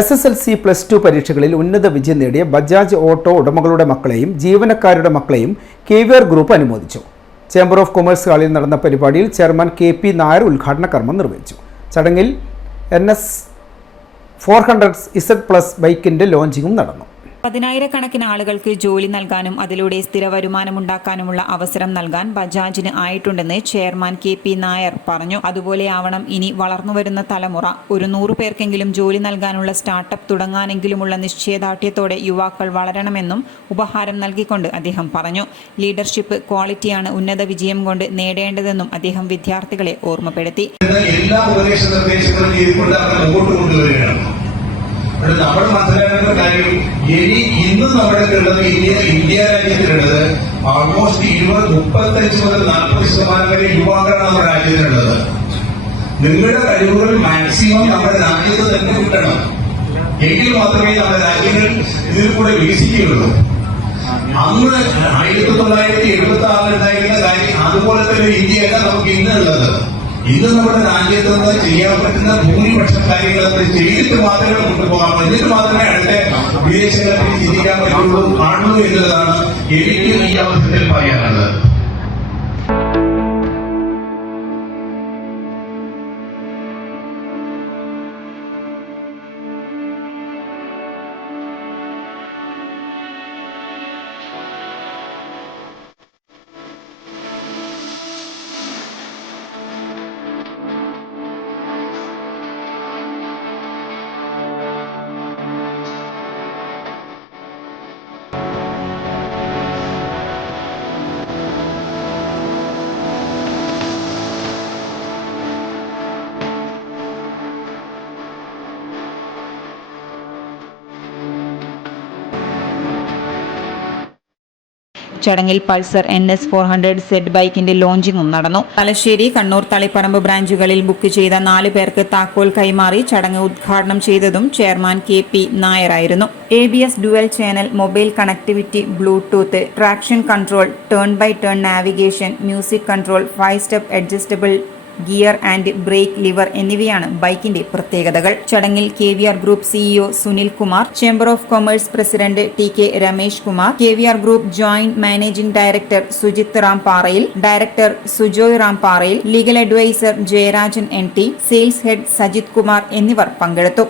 SSLC +2 പരീക്ഷകളിൽ ഉന്നത വിജയം നേടിയ ബജാജ് ഓട്ടോ ഉടമകളുടെ മക്കളെയും ജീവനക്കാരുടെ മക്കളെയും KVR ഗ്രൂപ്പ് അനുമോദിച്ചു. ചേംബർ ഓഫ് കൊമേഴ്സ് ഹാളിൽ നടന്ന പരിപാടിയിൽ ചെയർമാൻ KP നായർ ഉദ്ഘാടന കർമ്മം നിർവഹിച്ചു. ചടങ്ങിൽ NS 400Z+ ബൈക്കിന്റെ ലോഞ്ചിങ്ങും നടന്നു. 10,000-കണക്കിന് ആളുകൾക്ക് ജോലി നൽകാനും അതിലൂടെ സ്ഥിര വരുമാനമുണ്ടാക്കാനുമുള്ള അവസരം നൽകാൻ ബജാജിന് ആയിട്ടുണ്ടെന്ന് ചെയർമാൻ KP നായർ പറഞ്ഞു. അതുപോലെയാവണം ഇനി വളർന്നുവരുന്ന തലമുറ. ഒരു 100 പേർക്കെങ്കിലും ജോലി നൽകാനുള്ള സ്റ്റാർട്ടപ്പ് തുടങ്ങാനെങ്കിലുമുള്ള നിശ്ചയദാർഢ്യത്തോടെ യുവാക്കൾ വളരണമെന്നും ഉപഹാരം നൽകിക്കൊണ്ട് അദ്ദേഹം പറഞ്ഞു. ലീഡർഷിപ്പ് ക്വാളിറ്റിയാണ് ഉന്നത വിജയം കൊണ്ട് നേടേണ്ടതെന്നും അദ്ദേഹം വിദ്യാർത്ഥികളെ ഓർമ്മപ്പെടുത്തി. നമ്മൾ മനസ്സിലാക്കേണ്ട കാര്യം ഇന്ന് നമ്മുടെ ഇന്ത്യ രാജ്യത്തിലുള്ളത് ഓൾമോസ്റ്റ് 35 മുതൽ 40% വരെ യുവാക്കളാണ് നമ്മുടെ രാജ്യത്തിലുള്ളത്. നിങ്ങളുടെ കഴിവുകൾ മാക്സിമം നമ്മുടെ രാജ്യത്ത് തന്നെ കിട്ടണം. എങ്കിൽ മാത്രമേ നമ്മുടെ രാജ്യങ്ങൾ ഇതിൽ കൂടെ വികസിക്കുകയുള്ളൂ. അന്ന് 1976 ഉണ്ടായിരുന്ന കാര്യം അതുപോലെ തന്നെ ഇന്ത്യയല്ല നമുക്ക് ഇന്നുള്ളത്. ഇന്ന് നമ്മുടെ രാജ്യത്ത് നിന്ന് ചെയ്യാൻ പറ്റുന്ന ഭൂരിപക്ഷം കാര്യങ്ങൾ ചെയ്തിട്ട് മാത്രമേ മുന്നോട്ട് പോകാൻ, എന്നിട്ട് മാത്രമേ അടുത്ത വിദേശങ്ങളിൽ ചിന്തിക്കാൻ പറ്റുള്ളൂ കാണുള്ളൂ എന്നുള്ളതാണ് എനിക്ക് ഈ അവസരത്തിൽ പറയാനുള്ളത്. ചടങ്ങിൽ പൾസർ NS 400Z ബൈക്കിന്റെ ലോഞ്ചിങ്ങും നടന്നു. തലശ്ശേരി, കണ്ണൂർ, തളിപ്പറമ്പ് ബ്രാഞ്ചുകളിൽ ബുക്ക് ചെയ്ത 4 പേർക്ക് താക്കോൽ കൈമാറി ചടങ്ങ് ഉദ്ഘാടനം ചെയ്തതും ചെയർമാൻ KP നായരായിരുന്നു. ABS dual channel, mobile connectivity, bluetooth, traction control, turn by turn navigation, music control, 5 step adjustable gear and brake lever എന്നിവയാണ് ബൈക്കിന്റെ പ്രത്യേകതകൾ. ചടങ്ങിൽ KVR group CEO Sunil Kumar, chamber of commerce president TK Ramesh Kumar, KVR group joint managing director Sujith Ramparayil, director Sujoy Ramparayil, legal adviser Jayarajan NT, sales head Sajith Kumar എന്നിവർ പങ്കെടുത്തു.